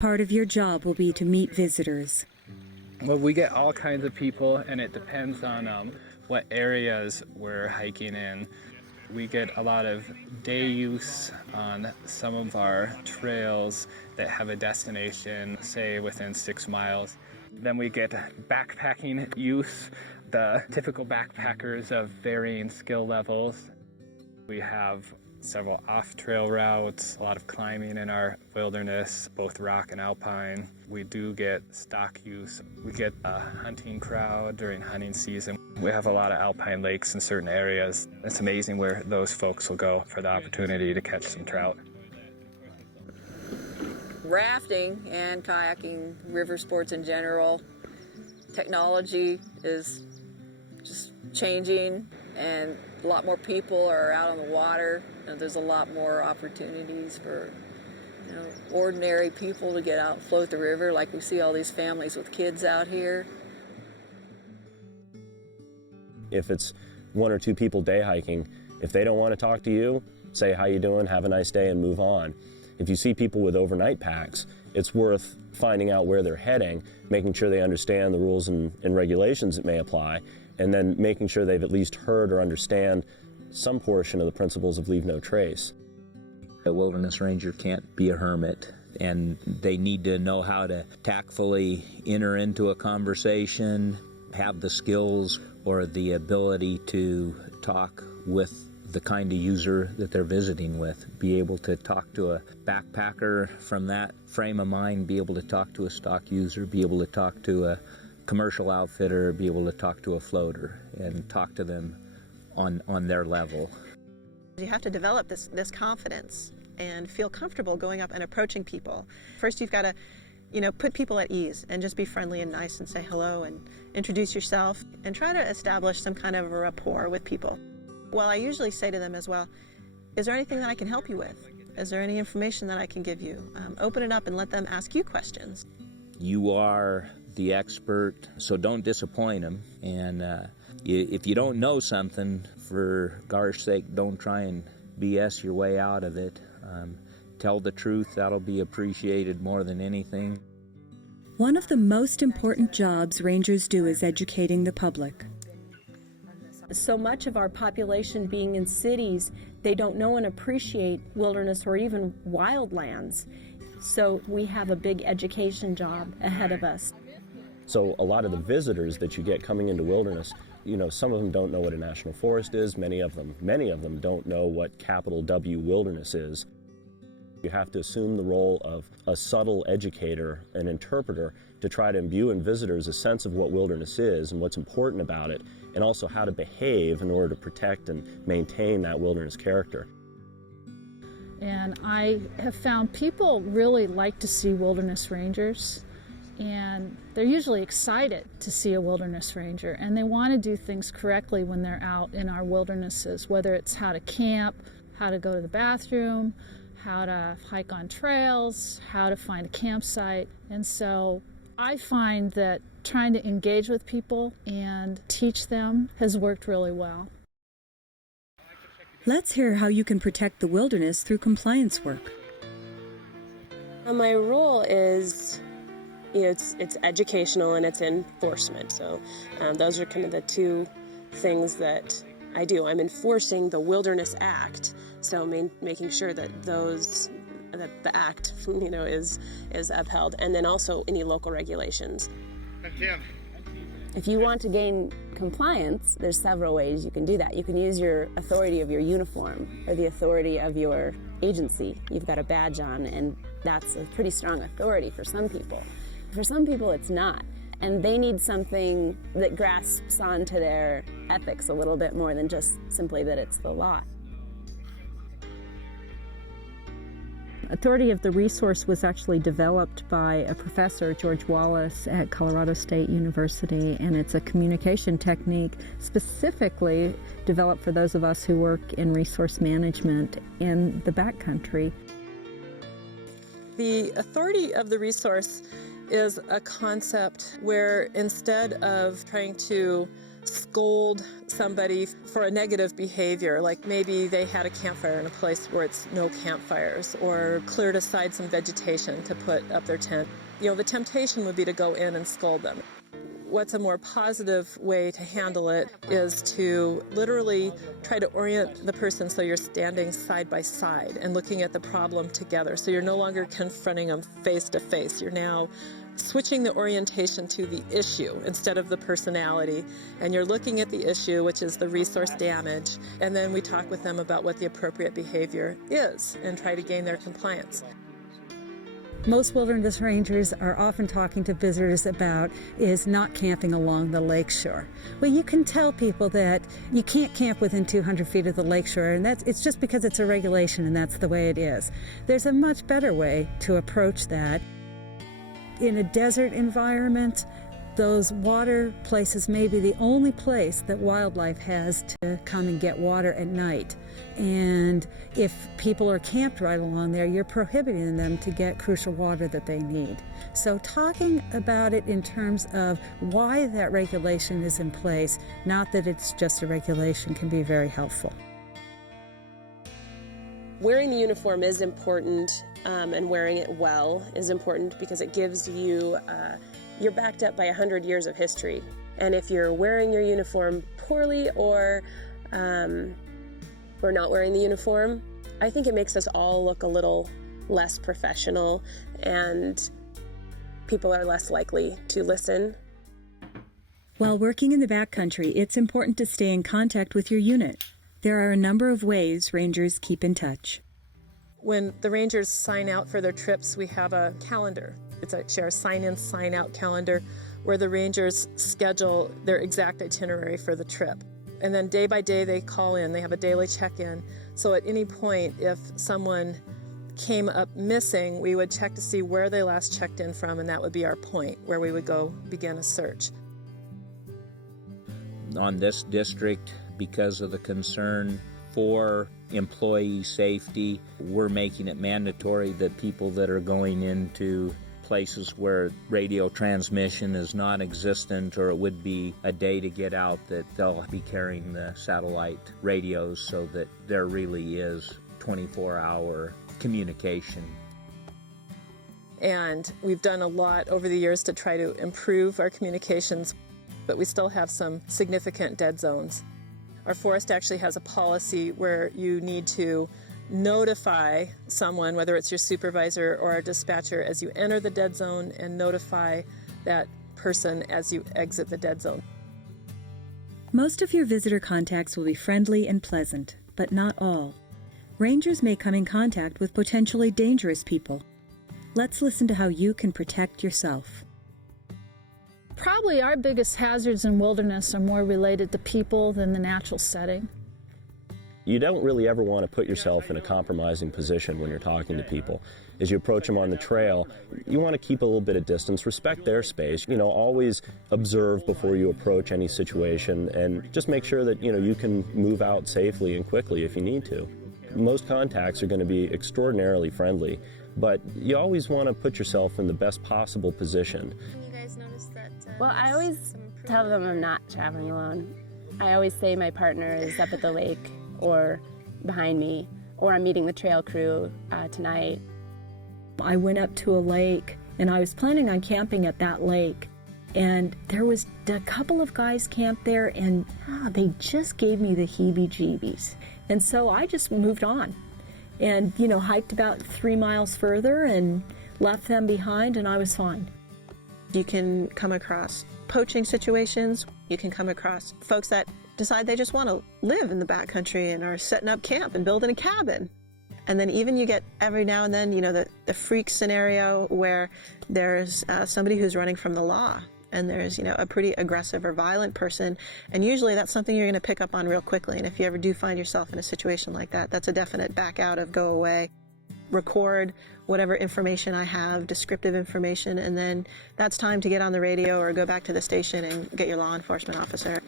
Part of your job will be to meet visitors. Well, we get all kinds of people, and it depends on what areas we're hiking in. We get a lot of day use on some of our trails that have a destination, say within 6 miles. Then we get backpacking use, the typical backpackers of varying skill levels. We have several off-trail routes, a lot of climbing in our wilderness, both rock and alpine. We do get stock use. We get a hunting crowd during hunting season. We have a lot of alpine lakes in certain areas. It's amazing where those folks will go for the opportunity to catch some trout. Rafting and kayaking, river sports in general, technology is just changing, and a lot more people are out on the water. There's a lot more opportunities for ordinary people to get out and float the river, like we see all these families with kids out here. If it's 1 or 2 people day hiking, if they don't want to talk to you, say how you doing, have a nice day, and move on. If you see people with overnight packs, it's worth finding out where they're heading, making sure they understand the rules and regulations that may apply, and then making sure they've at least heard or understand some portion of the principles of leave no trace. A wilderness ranger can't be a hermit, and they need to know how to tactfully enter into a conversation, have the skills or the ability to talk with the kind of user that they're visiting with, be able to talk to a backpacker from that frame of mind, be able to talk to a stock user, be able to talk to a commercial outfitter, be able to talk to a floater and talk to them on their level. You have to develop this confidence and feel comfortable going up and approaching people. First, you've got to put people at ease and just be friendly and nice and say hello and introduce yourself and try to establish some kind of a rapport with people. Well, I usually say to them as well, is there anything that I can help you with? Is there any information that I can give you? Open it up and let them ask you questions. You are the expert, so don't disappoint them. And if you don't know something, for gosh sake, don't try and BS your way out of it. Tell the truth. That'll be appreciated more than anything. One of the most important jobs rangers do is educating the public. So much of our population being in cities, they don't know and appreciate wilderness or even wildlands. So we have a big education job ahead of us. So a lot of the visitors that you get coming into wilderness, some of them don't know what a national forest is, many of them don't know what capital W wilderness is. You have to assume the role of a subtle educator, an interpreter, to try to imbue in visitors a sense of what wilderness is and what's important about it, and also how to behave in order to protect and maintain that wilderness character. And I have found people really like to see wilderness rangers, and they're usually excited to see a wilderness ranger, and they want to do things correctly when they're out in our wildernesses, whether it's how to camp, how to go to the bathroom, how to hike on trails, how to find a campsite. And so I find that trying to engage with people and teach them has worked really well. Let's hear how you can protect the wilderness through compliance work. My role is, it's educational and it's enforcement. So those are kind of the two things that I do. I'm enforcing the Wilderness Act, so making sure that that the act, is upheld, and then also any local regulations. If you want to gain compliance, there's several ways you can do that. You can use your authority of your uniform or the authority of your agency. You've got a badge on, and that's a pretty strong authority for some people. For some people, it's not. And they need something that grasps onto their ethics a little bit more than just simply that it's the law. Authority of the resource was actually developed by a professor, George Wallace, at Colorado State University, and it's a communication technique specifically developed for those of us who work in resource management in the backcountry. The authority of the resource is a concept where instead of trying to scold somebody for a negative behavior, like maybe they had a campfire in a place where it's no campfires, or cleared aside some vegetation to put up their tent. The temptation would be to go in and scold them. What's a more positive way to handle it is to literally try to orient the person so you're standing side by side and looking at the problem together. So you're no longer confronting them face to face. You're now switching the orientation to the issue instead of the personality. And you're looking at the issue, which is the resource damage. And then we talk with them about what the appropriate behavior is and try to gain their compliance. Most wilderness rangers are often talking to visitors about is not camping along the lakeshore. Well, you can tell people that you can't camp within 200 feet of the lakeshore, and it's just because it's a regulation and that's the way it is. There's a much better way to approach that. In a desert environment, those water places may be the only place that wildlife has to come and get water at night. And if people are camped right along there, you're prohibiting them to get crucial water that they need. So talking about it in terms of why that regulation is in place, not that it's just a regulation, can be very helpful. Wearing the uniform is important, and wearing it well is important because it gives you, you're backed up by 100 years of history. And if you're wearing your uniform poorly or not wearing the uniform, I think it makes us all look a little less professional, and people are less likely to listen. While working in the backcountry, it's important to stay in contact with your unit. There are a number of ways rangers keep in touch. When the rangers sign out for their trips, we have a calendar. It's actually our sign-in, sign-out calendar where the rangers schedule their exact itinerary for the trip. And then day by day they call in. They have a daily check-in. So at any point, if someone came up missing, we would check to see where they last checked in from, and that would be our point where we would go begin a search. On this district, because of the concern for employee safety, we're making it mandatory that people that are going into places where radio transmission is non-existent, or it would be a day to get out, that they'll be carrying the satellite radios so that there really is 24-hour communication. And we've done a lot over the years to try to improve our communications, but we still have some significant dead zones. Our forest actually has a policy where you need to notify someone, whether it's your supervisor or a dispatcher, as you enter the dead zone, and notify that person as you exit the dead zone. Most of your visitor contacts will be friendly and pleasant, but not all. Rangers may come in contact with potentially dangerous people. Let's listen to how you can protect yourself. Probably our biggest hazards in wilderness are more related to people than the natural setting. You don't really ever want to put yourself in a compromising position when you're talking to people. As you approach them on the trail, you want to keep a little bit of distance, respect their space, always observe before you approach any situation, and just make sure that, you can move out safely and quickly if you need to. Most contacts are going to be extraordinarily friendly, but you always want to put yourself in the best possible position. You guys notice that? Well, I always tell them I'm not traveling alone. I always say my partner is up at the lake or behind me, or I'm meeting the trail crew tonight. I went up to a lake, and I was planning on camping at that lake, and there was a couple of guys camped there, and they just gave me the heebie-jeebies. And so I just moved on and, hiked about 3 miles further and left them behind, and I was fine. You can come across poaching situations. You can come across folks that decide they just want to live in the backcountry and are setting up camp and building a cabin. And then even you get every now and then, the freak scenario where there's somebody who's running from the law, and there's, a pretty aggressive or violent person. And usually that's something you're going to pick up on real quickly. And if you ever do find yourself in a situation like that, that's a definite back out of, go away. Record whatever information I have, descriptive information, and then that's time to get on the radio or go back to the station and get your law enforcement officer.